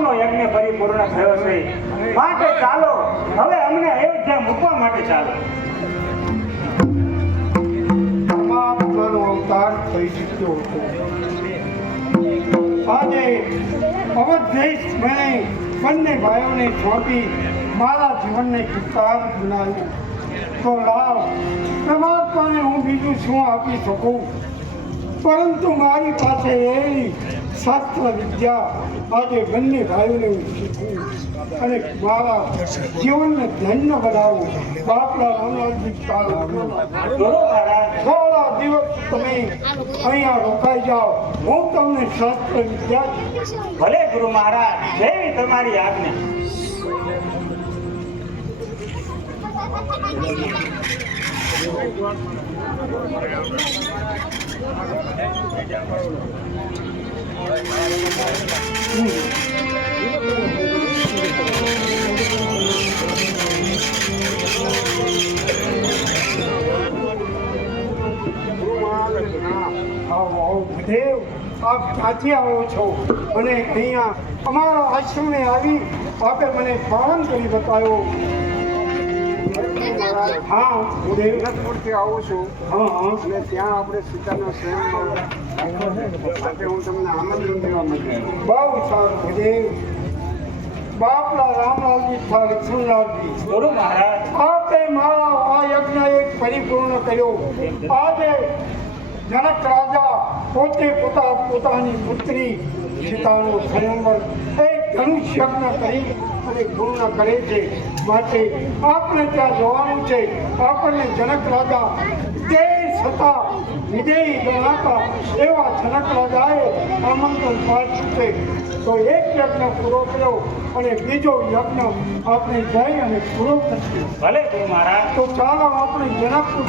આપનો યજ્ઞ પરિપૂર્ણ થયો છે, માટે ચાલો હવે અમને અયોધ્યા મૂકવા માટે ચાલો. પરમાત્માનો અવતાર થઈ ચૂક્યો હતો. આજે અવધેશ મને બંને ભાઈઓને સોંપી મારા જીવનને કૃતાર્થ બનાવ્યું. તો લાવ, પરમાત્માને હું બીજું શું આપી શકું? પરંતુ મારી પાસે એવી શાસ્ત્ર વિદ્યા આજે બંને ભાઈઓને હું શીખવું અને મારા જીવનને ધન્ય બનાવું. બાપલા રામલાલજી થોડા દિવસ તમે અહીંયા રોકાઈ જાઓ, હું તમને શાસ્ત્ર વિદ્યા. ભલે ગુરુ મહારાજ, જેવી તમારી આજ્ઞા. દેવ, આપ ક્યાંથી આવો છો અને અહીંયા અમારા આશ્રમે આવી આપે મને પાવન કરી બતાવ્યો. હા, હું દેવનાથપુરથી આવું છું. અને ત્યાં આપણે સીતાના સ્વયંવર માટે હું તમને આમંત્રણ દેવા માંગુ. બહુ સારું દેવ. બાપલા રામલાલજી લક્ષ્મણલાલજી, ગુરુ મહારાજ, આપે મારા આ યજ્ઞ એક પરિપૂર્ણ કર્યો. આજે જનક રાજા પોતે પોતાની પુત્રી સીતાનો સ્વયંવર એક ધનુષ યજ્ઞ કરી અને પૂર્ણ કરે છે. માટે આપણે ત્યાં જવાનું છે. આપણને જનક રાજા દેશ હતા, વિજયી ગણાતા એવા જનક રાજાએ આમંત્રણ પાઠવ્યું છે. તો એક યજ્ઞ પૂરો કર્યો અને બીજો યજ્ઞ આપણે જઈ અને પૂરો કરીએ. ભલે ગુરુ મહારાજ. તો ચાલો આપણે જનકપુર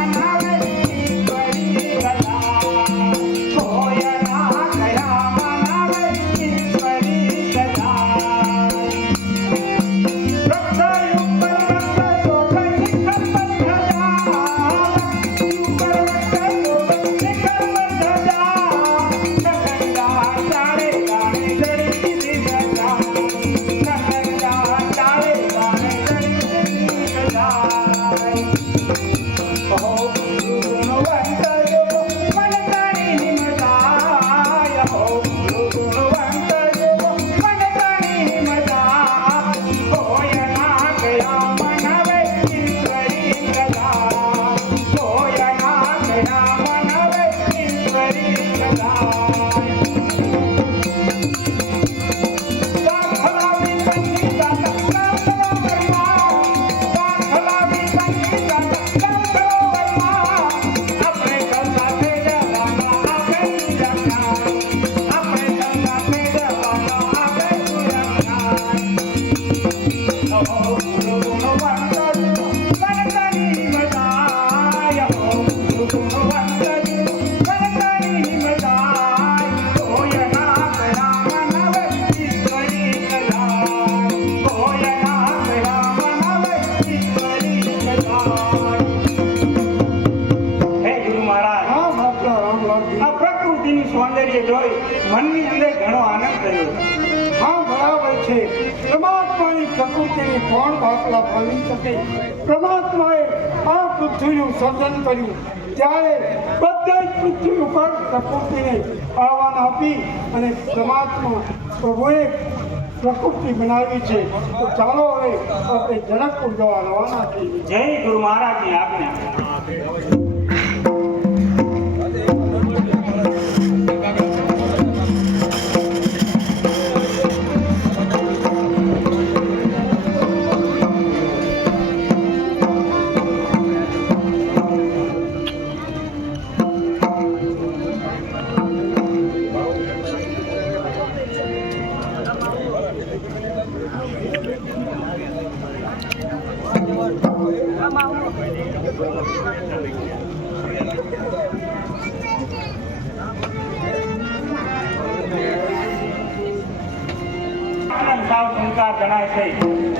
સૌંદર્ય જોઈ મનની અંદર ઘણો આનંદ થયો. હા, બરાબર છે. પરમાત્માની પ્રકૃતિની કોણ ભાગલા ભાવી શકે? પરમાત્માએ આ પૃથ્વીનું સર્જન કર્યું ત્યારે બધા જ પૃથ્વી ઉપર પ્રકૃતિને આહ્વાન આપી અને પરમાત્મા પ્રભુએ પ્રકૃતિ બનાવી છે. તો ચાલો હવે આપણે જનકપુર જવા રવાના થઈએ. જય ગુરુ મહારાજની આજ્ઞા. ગણાય છે.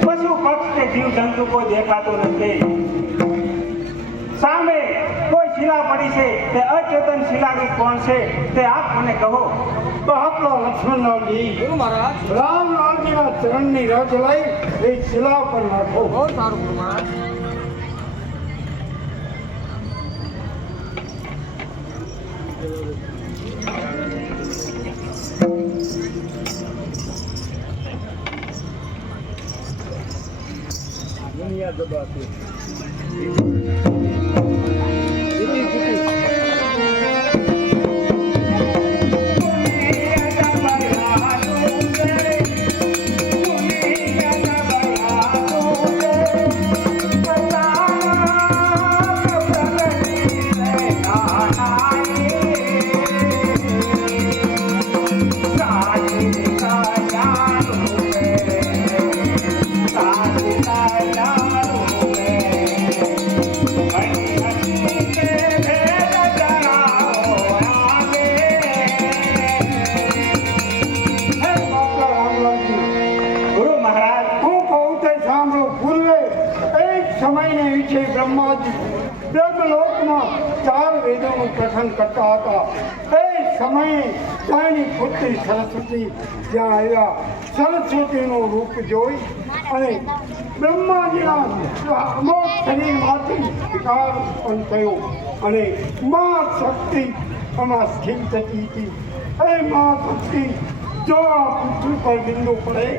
પશુ પક્ષ કે જીવ જંતુ કોઈ દેખાતું નથી. સામે કોઈ શિલા પડી છે, તે અચેતન શિલારૂપ કોણ છે તે આપ મને કહો. બાપલા લક્ષ્મણલાલજી ગુરુ મહારાજ રામલાલજીના ચરણની રજ લઈ એ શિલા પર નાખો. બહુ સારું ગુરુ મહારાજ. બ્રહ્મલોકમાં 4 વેદોનું પઠન કરતા હતા. એ સમયે ત્યાંની પુત્રી સરસ્વતી જ્યાં આવ્યા. સરસ્વતીનું રૂપ જોઈ અને બ્રહ્માજીના અમોઘ શરીરમાંથી વિકાર ઉત્પન્ન થયો અને મા શક્તિ આમાં સ્થિર થતી હતી. એ મા શક્તિ જો આ પૃથ્વી પર બિંદુ પડે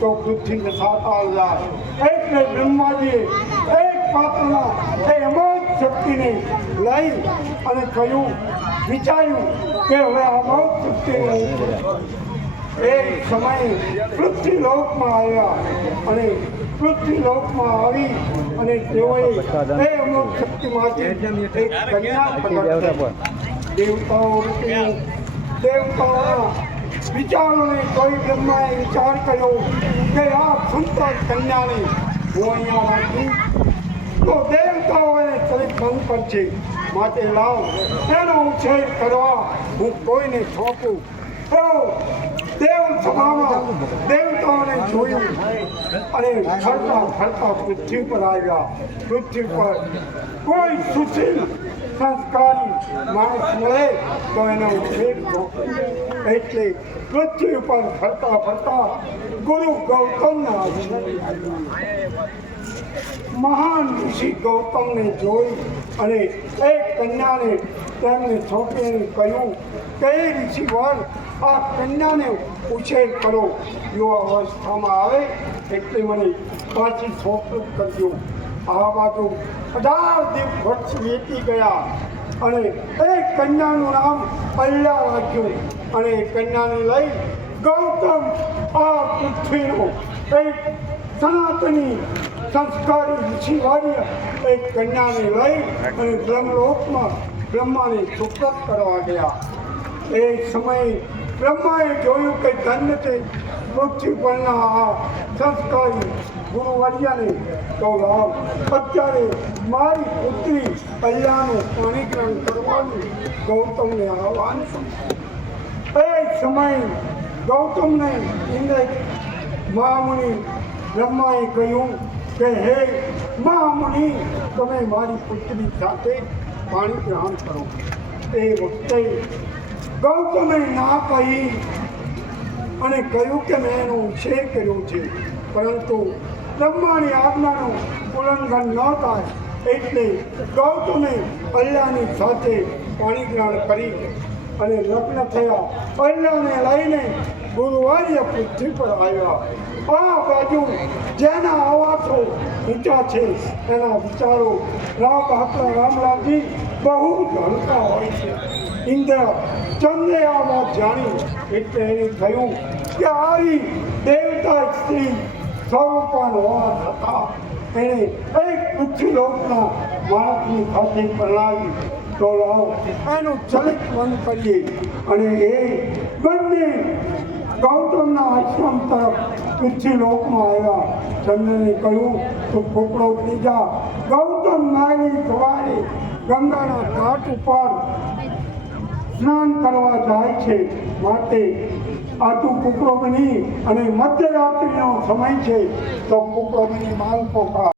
તો પૃથ્વીને સાતાળ જાય. એટલે બ્રહ્માજીએ એક પાત્રના એ અમોઘ શક્તિને લઈ અને કહ્યું, વિચાર્યું કે હવે અમોઘ શક્તિને એ સમયે પૃથ્વીલોકમાં આવ્યા અને પૃથ્વીલોકમાં આવી અને તેઓએ એ અમોઘ શક્તિમાંથી એક કન્યા પ્રગટ કરી. દેવતાઓના વિચારોને કોઈ બ્રહ્માએ વિચાર કર્યો કે આ સુંદર કન્યાને હું અહીંયા રાખી તો દેવતાઓ એને તરીક બંધ કરશે. માટે લાવ એનો ઉછેર કરવા હું કોઈને સોંપું. તો દેવ સભામાં દેવતાઓને જોયું અને ફરતા ફરતા પૃથ્વી પર આવ્યા. પૃથ્વી પર કોઈ સુશીલ સંસ્કારી માણસ મળે તો એનો ઉછેર સોંપે. એટલે પૃથ્વી ઉપર ફરતા ફરતા ગુરુ ગૌતમના મહાન ઋષિ ગૌતમને જોઈ અને એક કન્યાને તેમને સોંપીને કહ્યું કે એ ઋષિવર આ કન્યાને ઉછેર કરો. યુવા અવસ્થામાં આવે એટલે મને પાછી સોંપરૂપ કરજો. આ બાજુ 18 વર્ષ વીતી ગયા અને એ કન્યાનું નામ અલ્લા રાખ્યું અને એ કન્યાને લઈ ગૌતમ આ પૃથ્વીનો એક સનાતની સંસ્કારી ઋષિવાર્ય એક કન્યાને લઈ અને બ્રહ્મલોકમાં બ્રહ્માને સુપ્રત કરવા ગયા. એ સમયે બ્રહ્માએ જોયું કે ધન્ય છે પૃથ્વી પરના આ સંસ્કારી ગુરુવર્યને તો લાવ અત્યારે મારી પુત્રી અલ્લાહનું પાણીગ્રહણ કરવાનું ગૌતમને આહવાન કર્યું. એ સમયે ગૌતમને ઇન્દ્ર મહામુનિ બ્રહ્માએ કહ્યું કે હે મહામુનિ તમે મારી પુત્રી સાથે પાણી ગ્રહણ કરો. એ વખતે ગૌતમે ના કહી અને કહ્યું કે મેં એનો ઉછેર કર્યો છે, પરંતુ બ્રહ્માની આજ્ઞાનું ઉલ્લંઘન ન થાય એટલે ગૌતમે અલ્લાહની સાથે પાણી ગ્રહણ કરી અને લગ્ન થયા. અલ્લાહને લઈને ગુરુવાર્ય પૃથ્વી પર આવ્યા. આ બાજુ જેના આવાસો ઊંચા છે એના વિચારો રામલાલજી બહુ જ હલકા હોય છે. ઇન્દ્ર ચંદ્રે આ વાત જાણી એટલે એને થયું કે આવી દેવતા સ્ત્રી સ્વરૂપવાન હોવા છતાં એણે એક પૃથ્વીલોકના માણસની સાથે પરણાવી. તો લાવો એનું ચલિત મન કરીએ અને એ બંને ગૌતમના આશ્રમ તરફ પૃથ્વીલોકમાં આવ્યા. ચંદ્રને કહ્યું તું પોપડો બની જા. ગૌતમ નાની સવારે ગંગાના ઘાટ ઉપર સ્નાન કરવા જાય છે. માટે આ તું કુકડો બની અને મધ્યરાત્રિનો સમય છે તો કુકડો બની માંગ પોકા.